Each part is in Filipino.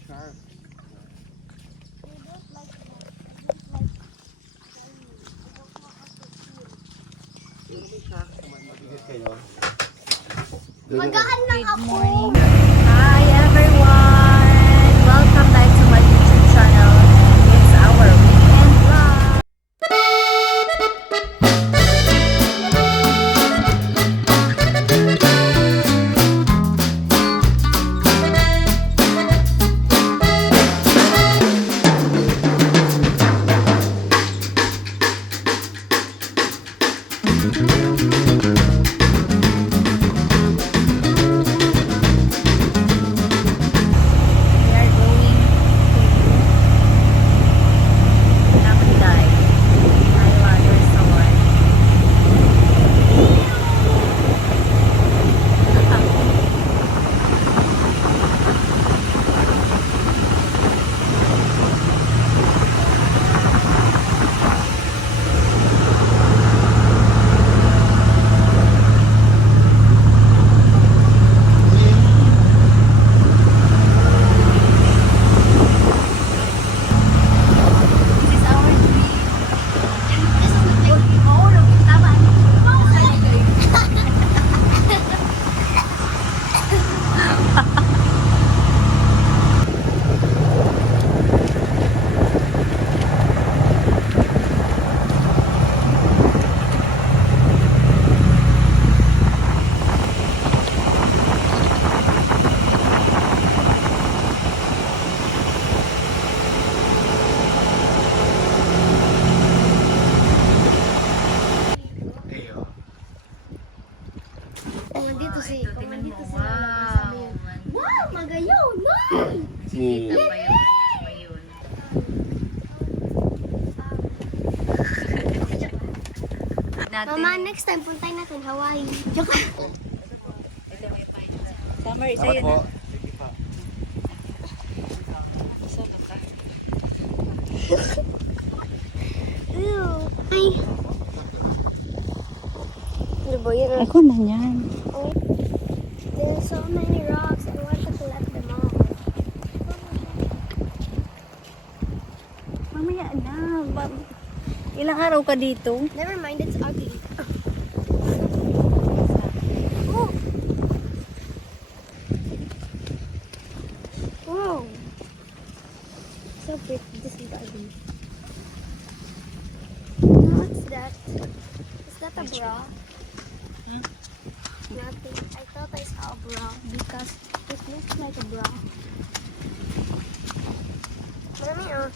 Shark. Magaan lang Good ako. morning. Hi everyone! Welcome back to my YouTube channel. It's our weekend vlog. We are going to Namanday Island Resort. This is our dream. Oo, tama. Kung nandito si, Ito, kung tingnan nandito mo. si Lola, sabi yun, wow, magayaw, no! Kita pa yung ayun. Mama, next time, puntayin natin Hawaii. Joke. Summer, isa Dapat yun. po. Ew. Ay. Ano ba yun? Ako na yan. There are so many rocks. I want to collect them all. Mamaya na. Ilang araw ka dito? Never mind, it's ugly. Oh. Wow. So pretty. This is ugly. What's that? Is that a bra? Huh? Nothing. I thought I saw a bra because it looks like a bra. Mommy,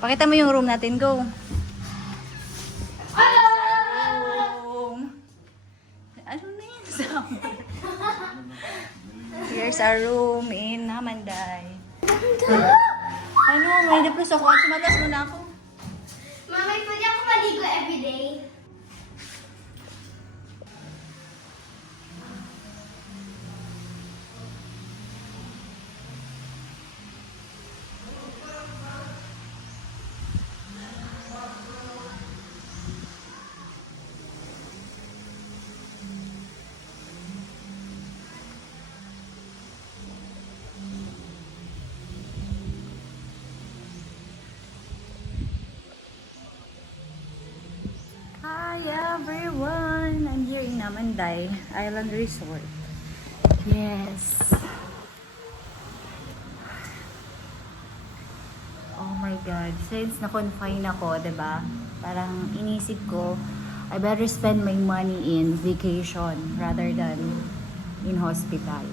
Pakita mo yung room natin. Go. Room. Ano na yan? Summer. Here's our room in Namanday. Ano? May depress ako. Sumatas mo na ako. Mama, pwede ako maligo everyday? Hi everyone! I'm here in Namanday Island Resort. Yes. Oh my God. Since na-confine ako, 'di ba? Parang inisip ko, I better spend my money in vacation rather than in hospital.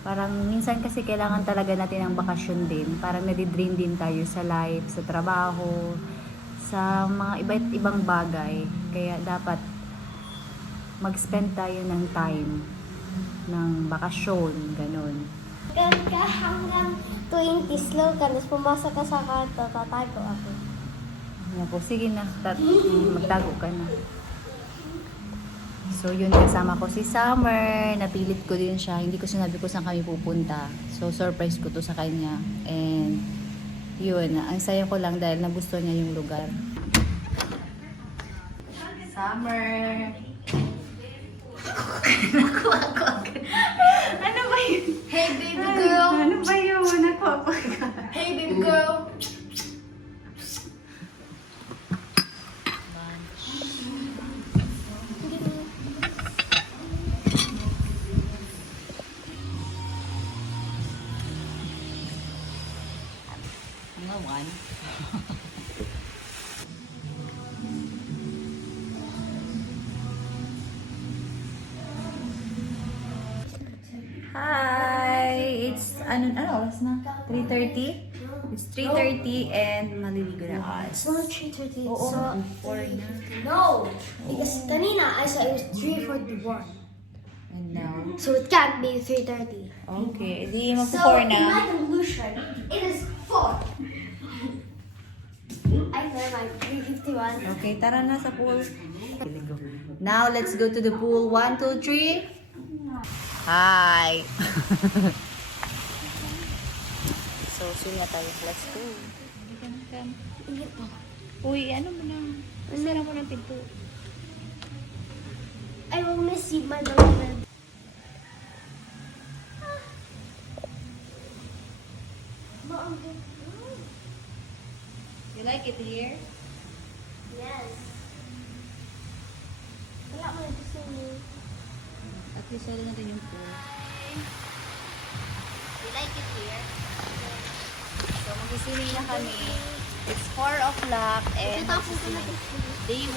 Parang minsan kasi kailangan talaga natin ng bakasyon din. Parang nadidrain din tayo sa life, sa trabaho, sa mga iba't ibang bagay. Kaya dapat mag-spend tayo ng time, ng bakasyon, ganun. Ka hanggang 20 slow ka, tapos pumasok ka sa kanto, tatago ako. Yan po, sige na, magtago ka na. So yun, kasama ko si Summer, napilit ko din siya, hindi ko sinabi ko saan kami pupunta. So surprise ko to sa kanya. And yun, ang saya ko lang dahil nagustuhan niya yung lugar. Summer! Ano ba yun? Hey baby girl! Ano ba yun? Nakuha ka. Hey baby girl! Ano one? Hi! It's, ano oras na? 3:30? It's 3:30 and maliligo na ako. It's not 3:30. Oo, So, 4 na. no! Because kanina I saw it was 3:41. And now? So it can't be 3:30. Okay, di So magpo-4 in na. my conclusion, it is 4. I know my 3:51. Okay, tara na sa pool. Now, let's go to the pool. 1, 2, 3. Hi! So, swim na tayo. Let's go. Ingat pa. Uy, ano mo na? Sara mo ng pinto. I will miss you, my beloved. You like it here? Yes. Wala mo na gusto mo. At least wala natin yung pool. You like it here? So, mag-swimming na kami. It's 4 o'clock and Tapos ko na day 1.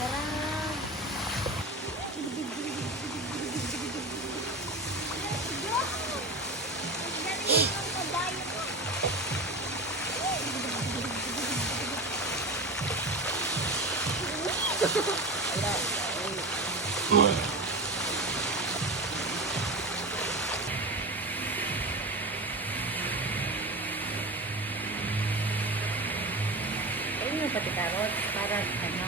Tara. Ayun yung pati carrots. Para ano?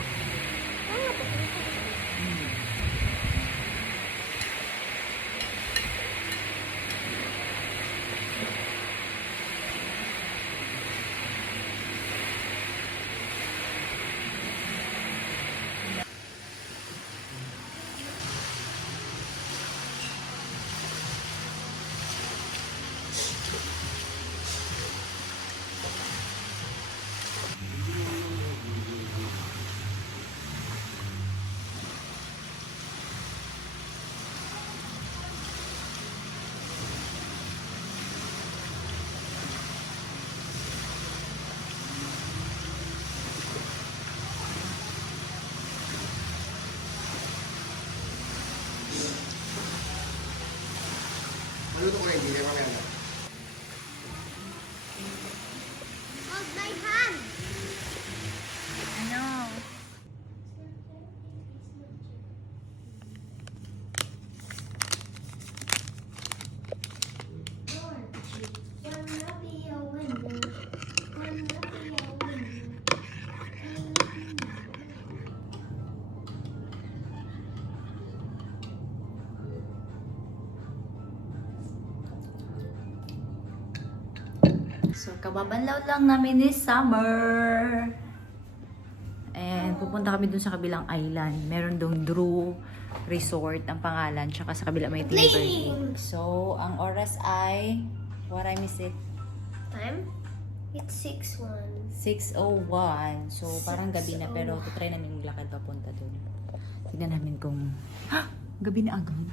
Maluto ko hindi naman yan. Hold my hand. Ano? So, kababanlaw lang namin ni Summer. And pupunta kami dun sa kabilang island. Meron dong Drew Resort ang pangalan. Tsaka sa kabila may Liberty. So, ang oras ay, what time is it? Time? It's 6:01. 6:01. So, parang gabi na pero try namin maglakad papunta dun. Tignan namin kung, gabi na agad.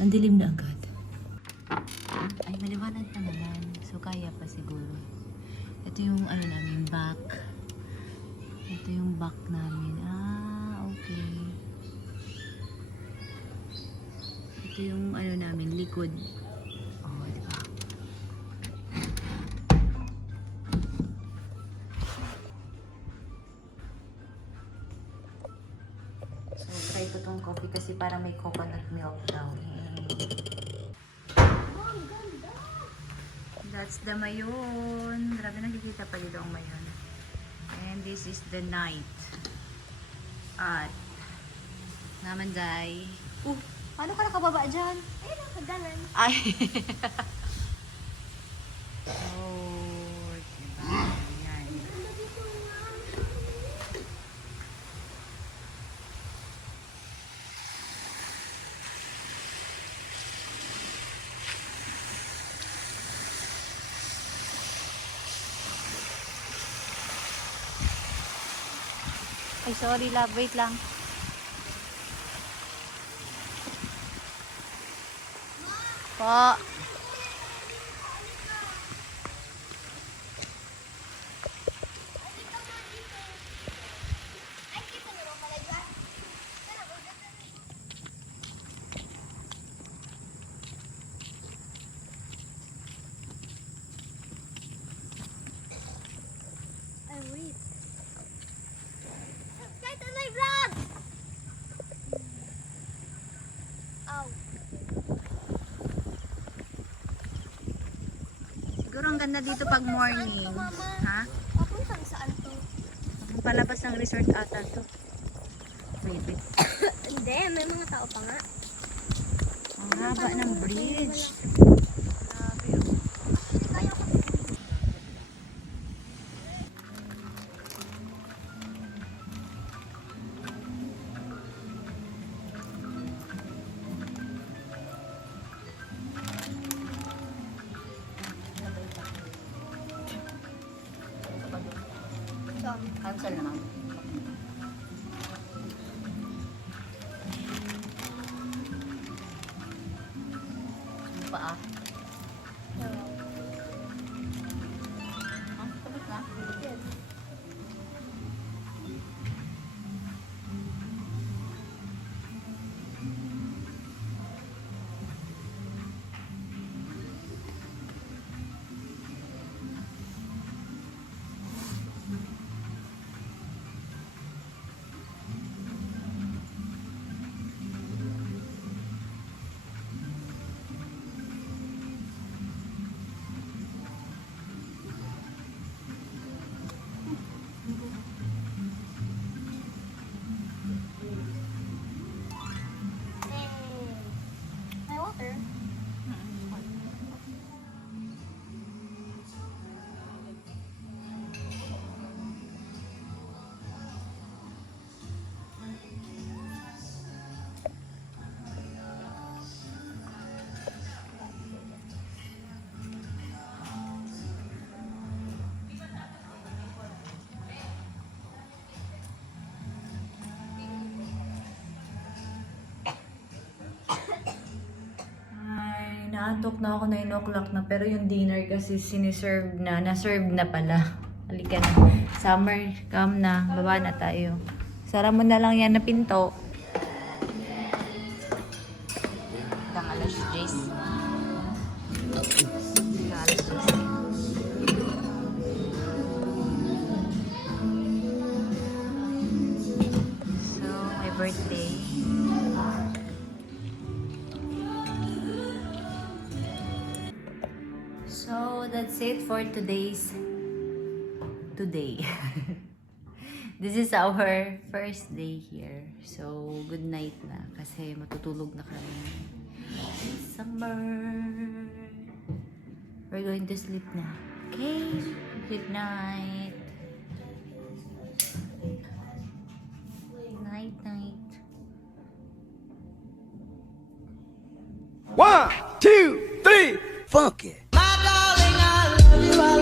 Ang dilim na agad. Ay, maliwanag na naman. So, kaya pa siguro. Ito yung ano namin, back. Ito yung back namin. Ah, okay. Ito yung ano namin, likod. Oh, di ba? coffee kasi parang may coconut milk daw. That's the Mayon. Grabe, nakikita pa dito ang Mayon. And this is the night. At Namanday. Paano ka nakababa dyan? Ayun ang kaganan. Ay. Oh, diba? Ayan. Ay, sorry love. Wait lang. Po. Ay, wait. Subscribe to my vlog! Ow. Siguro ang ganda dito pag morning. Ha? Papuntang saan to? Ang palabas ng resort ata to. Wait. Hindi, may mga tao pa nga. Ang haba ng bridge. Kaya ko. Cancel naman. Ano pa ah? Tapos na? Yes. My water. Ay, naantok na ako, 9 o'clock na. Pero yung dinner kasi siniserve na. Na-serve na pala. Halika na. Summer, come na. Baba na tayo. Sara mo na lang yan na pinto. Hanggang alas 10. Hanggang alas 10. So, my birthday. So, that's it for today. This is our first day here. So, good night na. Kasi matutulog na kami. It's summer. We're going to sleep na. Okay? Good night. Night, night. 1, 2, 3, funky. My darling, I love you. I